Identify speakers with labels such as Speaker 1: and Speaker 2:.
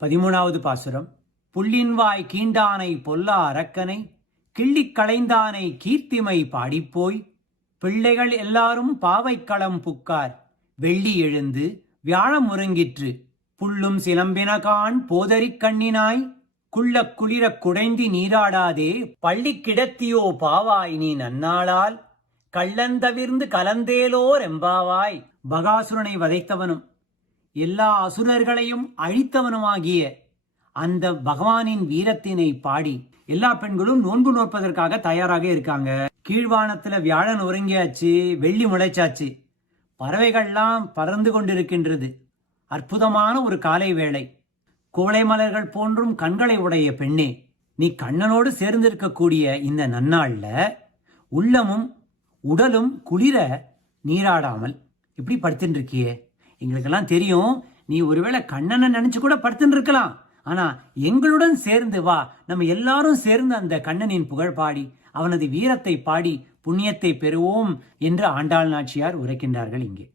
Speaker 1: பதிமூணாவது பாசுரம். புள்ளின்வாய் கீண்டானை பொல்லா அரக்கனை கிள்ளிக் களைந்தானை கீர்த்திமை பாடிப்போய் பிள்ளைகள் எல்லாரும் பாவைக்களம் புக்கார். வெள்ளி எழுந்து வியாழம் முருங்கிற்று புள்ளும் சிலம்பினகான் போதரிக் கண்ணினாய் குள்ளக் குளிரக் குடைந்தி நீராடாதே பள்ளி கிடத்தியோ பாவாய் நீ நன்னாளால். கள்ளந்தவிர்ந்து கலந்தேலோர் எம்பாவாய். பகாசுரனை வதைத்தவனும் எல்லா அசுரர்களையும் அழித்தவனுமாகிய அந்த பகவானின் வீரத்தினை பாடி எல்லா பெண்களும் நோன்பு நோற்பதற்காக தயாராக இருக்காங்க. கீழ்வானத்துல வியாழன் உறங்கியாச்சு வெள்ளி முளைச்சாச்சு. பறவைகள்லாம் பறந்து கொண்டிருக்கின்றது. அற்புதமான ஒரு காலை வேளை. குவளை மலர்கள் போன்றும் கண்களை உடைய பெண்ணே நீ கண்ணனோடு சேர்ந்திருக்கக்கூடிய இந்த நன்னாள்ல உள்ளமும் உடலும் குளிர நீராடாமல் இப்படி படுத்துட்டு இருக்கியே எங்களுக்கெல்லாம் தெரியும். நீ ஒருவேளை கண்ணனை நினைச்சு கூட படுத்துன்னு இருக்கலாம். ஆனா எங்களுடன் சேர்ந்து வா. நம்ம எல்லாரும் சேர்ந்து அந்த கண்ணனின் புகழ் பாடி அவனது வீரத்தை பாடி புண்ணியத்தை பெறுவோம் என்று ஆண்டாள் நாச்சியார்
Speaker 2: உரைக்கின்றார்கள் இங்கே.